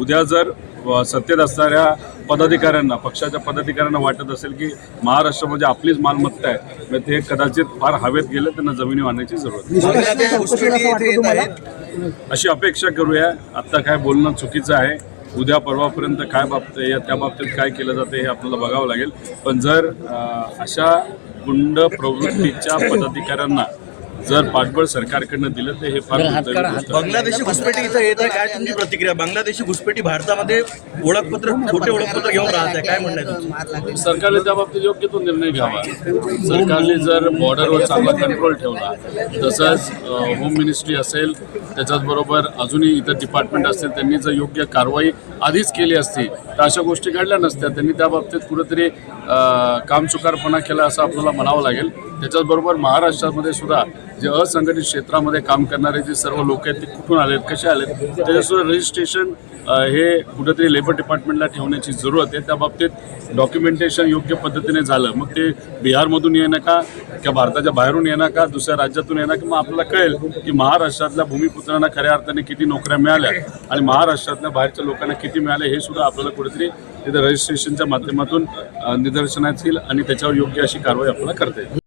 उद्या जर सत्तेत असणाऱ्या पदाधिकाऱ्यांना पक्षाच्या पदाधिकाऱ्यांना वाटत असेल की महाराष्ट्रामध्ये आपलीच मालमत्ता आहे मग ते कदाचित फार हवेत गेले त्यांना जमिनी आणण्याची जरूरत अशी अपेक्षा करूया. आत्ता काय बोलणं चुकीचं आहे. उद्या परवापर्यंत काय बाबत या त्या बाबतीत काय केलं जाते हे आपल्याला बघावं लागेल. पण जर अशा गुंड प्रवृत्तीच्या पदाधिकाऱ्यांना जर पाठबळ सरकारकडनं दिलं तर हे फार दुर्दैवी गोष्ट आहे. बांगलादेशी घुसपेटी इथे येत आहे. काय तुमची प्रतिक्रिया? बांगलादेशी घुसपेटी भारतामध्ये ओळखपत्र खोटे ओळखपत्र घेऊन राहत आहे. काय म्हणणं आहे तुमचं? सरकारने त्या बाबतीत योग्य तो निर्णय घ्यावा. सरकारने जर बॉर्डरवर चांगला कंट्रोल ठेवला तसंच होम मिनिस्ट्री असेल त्याच्याचबरोबर अजूनही इतर डिपार्टमेंट असतील त्यांनी जर योग्य कारवाई आधीच केली असती तर अशा गोष्टी घडल्या नसत्या. त्यांनी त्या बाबतीत कुठेतरी कामचुकारपणा केला असं आपल्याला म्हणावं लागेल. त्याच्याचबरोबर महाराष्ट्रामध्ये सुद्धा जे असंघटित क्षेत्रामध्ये काम करणारे जे सर्व लोक आहेत ते कुठून आलेत कसे आलेत त्याच्यासुद्धा रजिस्ट्रेशन हे कुठेतरी लेबर डिपार्टमेंटला ठेवण्याची जरूरत आहे. त्या बाबतीत डॉक्युमेंटेशन योग्य पद्धतीने झालं. मग ते बिहारमधून येणं का किंवा भारताच्या बाहेरून येणं का दुसऱ्या राज्यातून येणं का मग आपल्याला कळेल की महाराष्ट्रातल्या भूमिपुत्रांना खऱ्या अर्थाने किती नोकऱ्या मिळाल्या आणि महाराष्ट्रातल्या बाहेरच्या लोकांना किती मिळाले हे सुद्धा आपल्याला कुठेतरी तिथे रजिस्ट्रेशनच्या माध्यमातून निदर्शनात येईल आणि त्याच्यावर योग्य अशी कारवाई आपल्याला करता येईल.